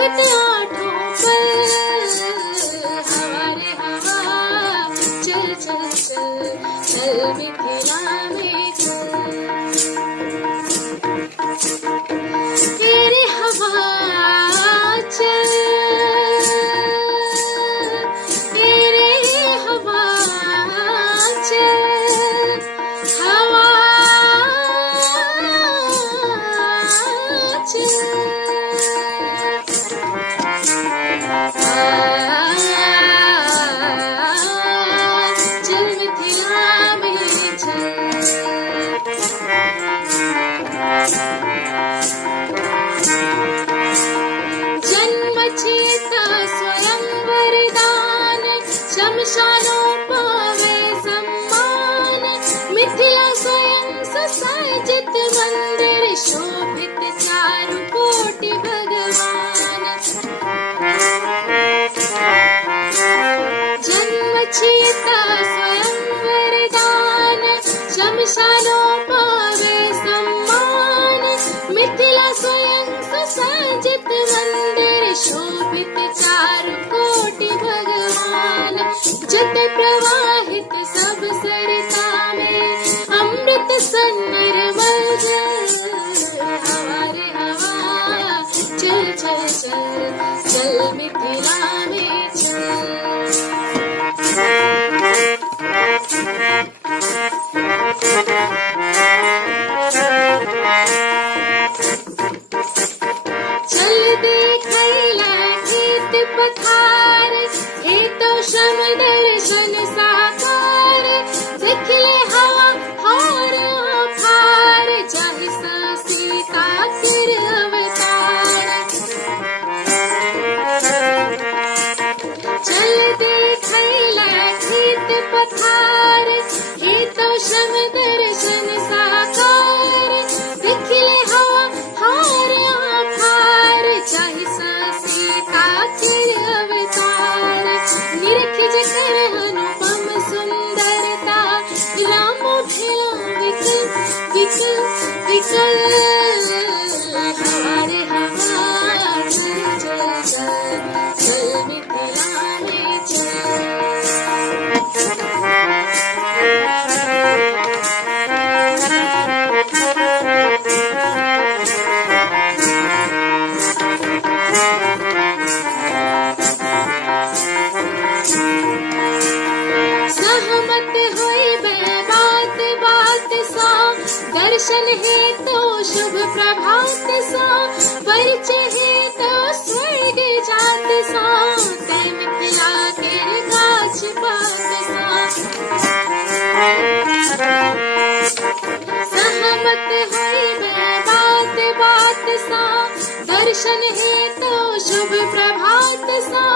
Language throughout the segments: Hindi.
सुरभित आठों पल, हमारे हवा चल चल चल, चल मिथिला में चल। तेरे हवा चल, तेरे हवा चल, हवा चल। चल मिथिला में चल। जन्मचिता स्वयं वरदान, शमशानों पावे सम्मान। मिथिला स्वयं सुसज्जित मंदिर, शोभित चारु कोटि भगवान। जन्मचिता स्वयं वरदान, शमशानों पावे सम्मान। मिथिला स्वयं सुसज्जित मंदिर, शोभित चारु कोटि भगवान। जत प्रवाहित सब सरिता में, अमृत सन निर्मल जल, हमारे हवा चल चल चल, चल मिथिला में चल। चल देखैला खेत पथार, हेतौ श्रम दर्शन साकार। देखले हवा हार फार, जाहि सा सीता कर अवतार। चल देखैला खेत पथार, हेतौ श्रम दर्शन साकार। देखले हवा हार फार, जाहि सा सीता कर अवतार। निरखिज कर अनुपम सुंदरता, रामो भेला विकल विकल विकल। हमारे हवा चल चल चल, चल मिथिला में चल। सहमत होई बात बात सा, दर्शन है तो शुभ प्रभात सा। परिचय है तो स्वर्ग जात सा, तै मिथिला के गाछ पात सा। सहमत होई बात बात सा, दर्शन है तो शुभ प्रभात सा।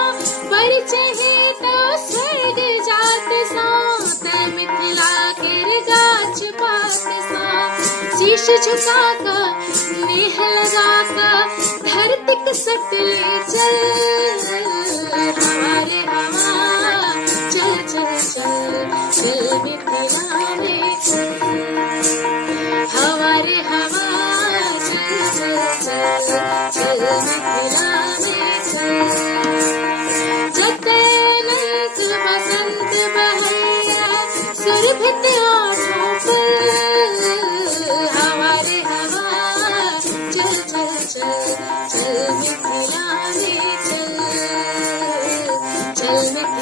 परिचय है तो स्वर्ग जात सा, तै मिथिला के गाछ पात सा। शीश झुकाकर नेह लगाकर, धरती कसक ले चल, हमारे हवा चल चल चल, चल मिथिला में चल। हमारे हवा चल चल चल, चल मिथिला में चल। जतनंत बसंत बहैया, सुरभित आठों पल, हमारे हवा चल चल चल, चल मिथिला में चल, चल मिथिला